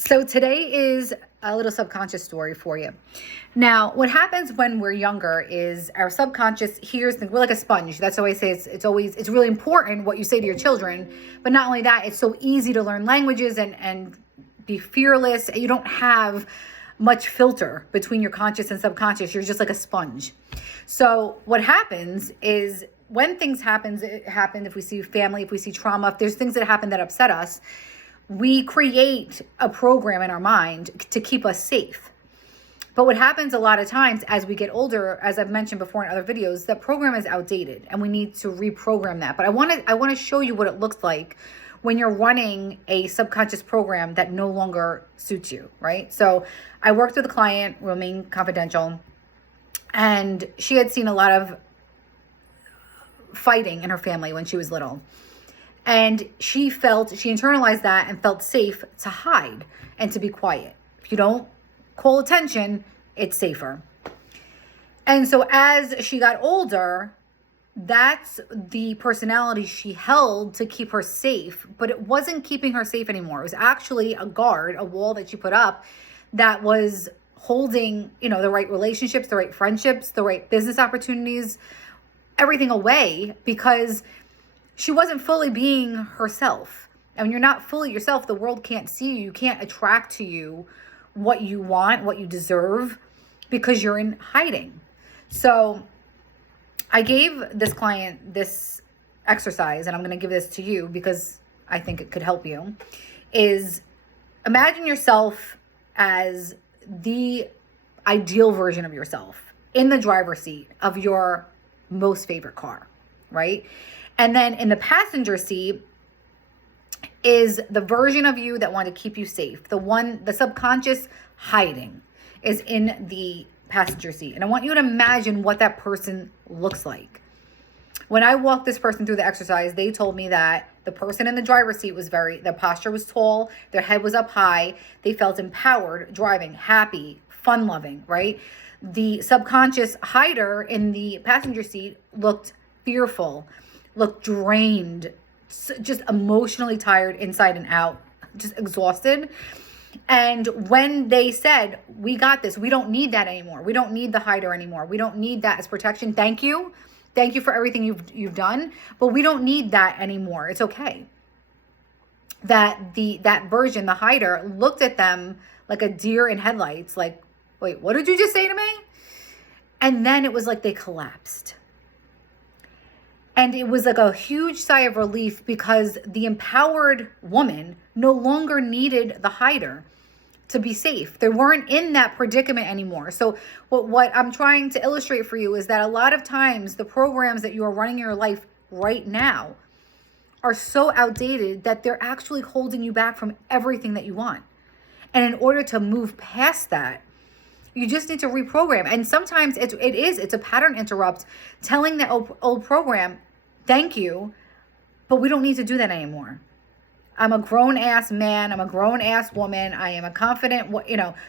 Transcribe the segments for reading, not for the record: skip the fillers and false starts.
So today is a little subconscious story for you. Now, what happens when we're younger is our subconscious hears things. We're like a sponge. That's why I say it's really important what you say to your children. But not only that, it's so easy to learn languages and be fearless. You don't have much filter between your conscious and subconscious. You're just like a sponge. So what happens is when things happen, if we see family, if we see trauma, if there's things that happen that upset us, we create a program in our mind to keep us safe. But what happens a lot of times as we get older, as I've mentioned before in other videos, that program is outdated and we need to reprogram that. But I want to show you what it looks like when you're running a subconscious program that no longer suits you, right? So I worked with a client, remain confidential, and she had seen a lot of fighting in her family when she was little. And she internalized that and felt safe to hide and to be quiet. If you don't call attention, it's safer. And so as she got older, that's the personality she held to keep her safe, but it wasn't keeping her safe anymore. It was actually a guard, a wall that she put up that was holding, the right relationships, the right friendships, the right business opportunities, everything away, because she wasn't fully being herself. And when you're not fully yourself, the world can't see you. You can't attract to you what you want, what you deserve, because you're in hiding. So I gave this client this exercise, and I'm going to give this to you because I think it could help you, is imagine yourself as the ideal version of yourself in the driver's seat of your most favorite car, right? And then in the passenger seat is the version of you that want to keep you safe. The subconscious hiding is in the passenger seat. And I want you to imagine what that person looks like. When I walked this person through the exercise, they told me that the person in the driver's seat their posture was tall, their head was up high, they felt empowered, driving, happy, fun-loving, right? The subconscious hider in the passenger seat looked fearful, looked drained, just emotionally tired inside and out, just exhausted. And when they said, we got this, we don't need that anymore. We don't need the hider anymore. We don't need that as protection. Thank you. Thank you for everything you've done, but we don't need that anymore. It's okay. That version, the hider, looked at them like a deer in headlights, like, wait, what did you just say to me? And then it was like they collapsed. And it was like a huge sigh of relief because the empowered woman no longer needed the hider to be safe. They weren't in that predicament anymore. So what I'm trying to illustrate for you is that a lot of times the programs that you are running in your life right now are so outdated that they're actually holding you back from everything that you want. And in order to move past that, you just need to reprogram. And sometimes it's a pattern interrupt telling that old program, thank you, but we don't need to do that anymore. I'm a grown-ass man. I'm a grown-ass woman. I am a confident,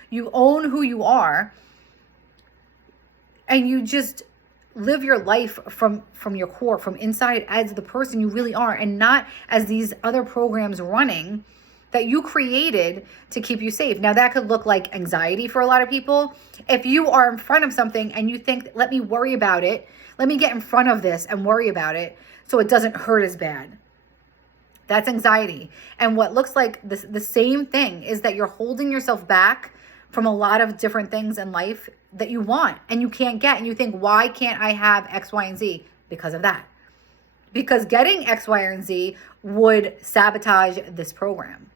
you own who you are. And you just live your life from your core, from inside as the person you really are, and not as these other programs running that you created to keep you safe. Now, that could look like anxiety for a lot of people. If you are in front of something and you think, let me worry about it, let me get in front of this and worry about it so it doesn't hurt as bad. That's anxiety. And what looks like the same thing is that you're holding yourself back from a lot of different things in life that you want and you can't get. And you think, why can't I have X, Y, and Z? Because of that. Because getting X, Y, and Z would sabotage this program.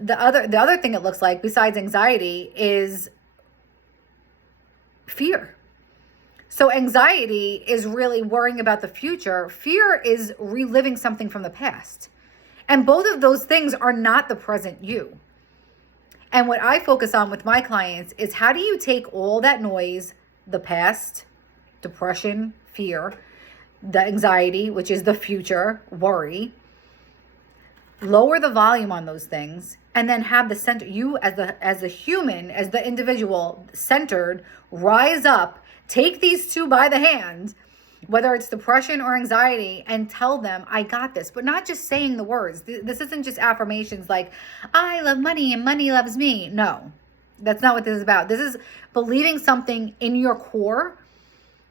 The other thing it looks like, besides anxiety, is fear. So anxiety is really worrying about the future. Fear is reliving something from the past. And both of those things are not the present you. And what I focus on with my clients is how do you take all that noise, the past, depression, fear, the anxiety, which is the future, worry, lower the volume on those things, and then have the center, you as a human, as the individual, centered, rise up, take these two by the hand whether it's depression or anxiety, and tell them, I got this. But not just saying the words. This isn't just affirmations like, I love money and money loves me. No, that's not what this is about. This is believing something in your core,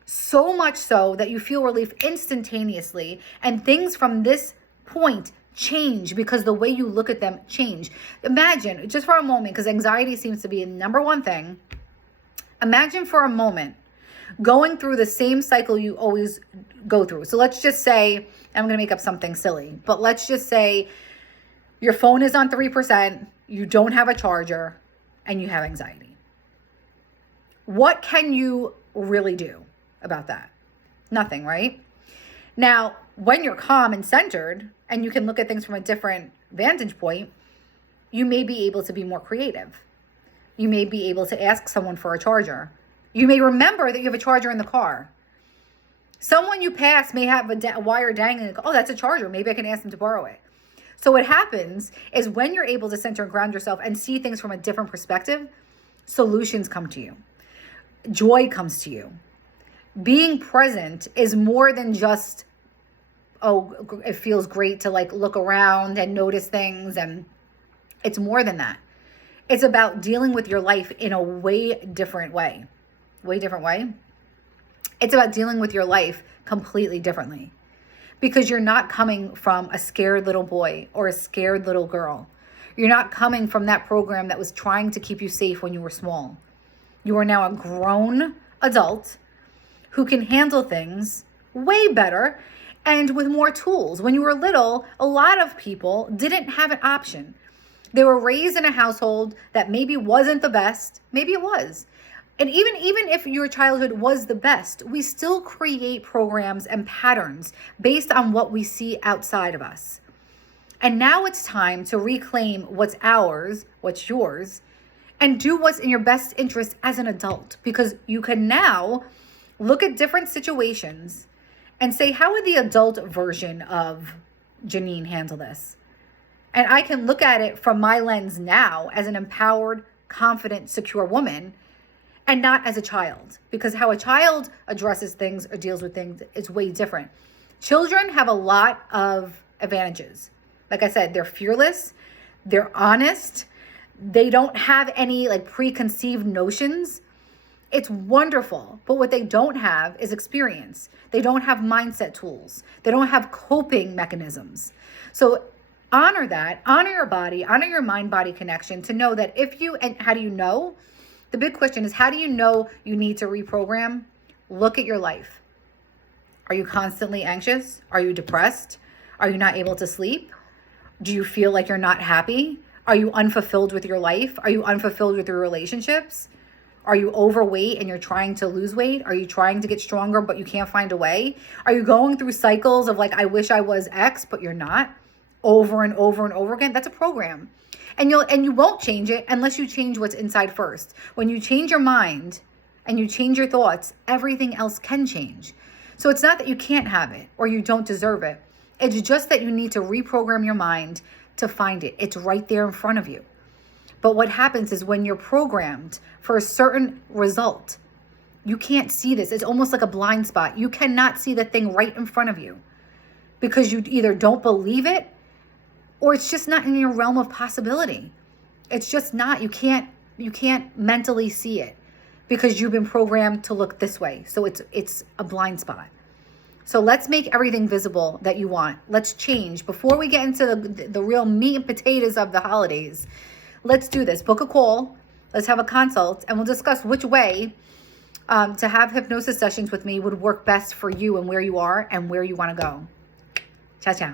so much so that you feel relief instantaneously, and things from this point change because the way you look at them change. Imagine, just for a moment, because anxiety seems to be the number one thing. Imagine for a moment going through the same cycle you always go through. So let's just say, I'm going to make up something silly, but let's just say your phone is on 3%, you don't have a charger, and you have anxiety. What can you really do about that? Nothing, right? Now, when you're calm and centered and you can look at things from a different vantage point, you may be able to be more creative. You may be able to ask someone for a charger. You may remember that you have a charger in the car. Someone you pass may have a wire dangling. Oh, that's a charger. Maybe I can ask them to borrow it. So what happens is when you're able to center and ground yourself and see things from a different perspective, solutions come to you. Joy comes to you. Being present is more than just, oh, it feels great to like look around and notice things. And it's more than that. It's about dealing with your life in a way different way. It's about dealing with your life completely differently, because you're not coming from a scared little boy or a scared little girl. You're not coming from that program that was trying to keep you safe when you were small. You are now a grown adult who can handle things way better and with more tools. When you were little, a lot of people didn't have an option. They were raised in a household that maybe wasn't the best. Maybe it was. And even if your childhood was the best, we still create programs and patterns based on what we see outside of us. And now it's time to reclaim what's ours, what's yours, and do what's in your best interest as an adult. Because you can now look at different situations and say, how would the adult version of Janine handle this? And I can look at it from my lens now as an empowered, confident, secure woman, and not as a child, because how a child addresses things or deals with things is way different. Children have a lot of advantages. Like I said, they're fearless, they're honest, they don't have any like preconceived notions. It's wonderful. But what they don't have is experience. They don't have mindset tools. They don't have coping mechanisms. So honor that, honor your body, honor your mind-body connection to know that and how do you know? The big question is, how do you know you need to reprogram? Look at your life. Are you constantly anxious? Are you depressed? Are you not able to sleep? Do you feel like you're not happy? Are you unfulfilled with your life? Are you unfulfilled with your relationships? Are you overweight and you're trying to lose weight? Are you trying to get stronger but you can't find a way? Are you going through cycles of like, I wish I was X, but you're not? Over and over and over again? That's a program. And you won't change it unless you change what's inside first. When you change your mind and you change your thoughts, everything else can change. So it's not that you can't have it or you don't deserve it. It's just that you need to reprogram your mind to find it. It's right there in front of you. But what happens is when you're programmed for a certain result, you can't see this. It's almost like a blind spot. You cannot see the thing right in front of you because you either don't believe it or it's just not in your realm of possibility. It's just not. You can't mentally see it because you've been programmed to look this way. So it's a blind spot. So let's make everything visible that you want. Let's change. Before we get into the real meat and potatoes of the holidays, let's do this. Book a call. Let's have a consult and we'll discuss which way to have hypnosis sessions with me would work best for you and where you are and where you want to go. Ciao, ciao.